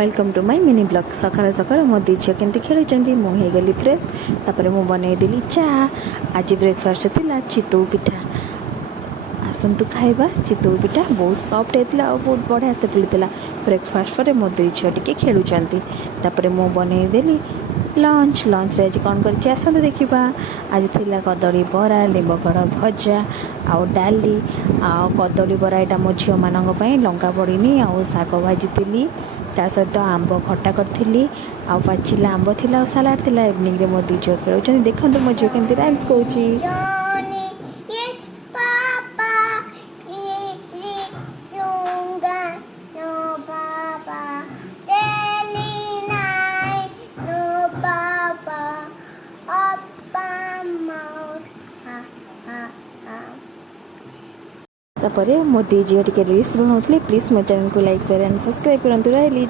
Welcome to my mini blog. सकाळ सकाळ मो दी झील केमती खेलुचंदी मु हे गली फ्रेश तापर मु बनै देली चा। आज ब्रेकफास्ट थिला चितौ पिठा। आसंतु खाइबा चितौ पिठा बहुत सॉफ्ट हेतला और बहुत बढ़िया से फुलितला। ब्रेकफास्ट पर मो दी झील टिके खेलुचंदी तापर मु बनै देली लंच। लंच रे आज कौन कर आसते देखा। आज थिला कदली बरा लिंबगड़ भजा आउ डाली आउ कदली बरा यहाँ मो झील मानी लंका पड़नी आउ शाग भाजी ता सहित आंब खटा करी आउ पाचिला आंब थिला सालाड थिला। इवनिंग रे मो दी झील खेलुचंदी। देखंतु मो झील केमती राइम्स कहूची। तापर मो दी झील टिके रील्स बनाउथले। प्लीज मो चैनल को लाइक शेयर एंड सब्सक्राइब करंतु। रही।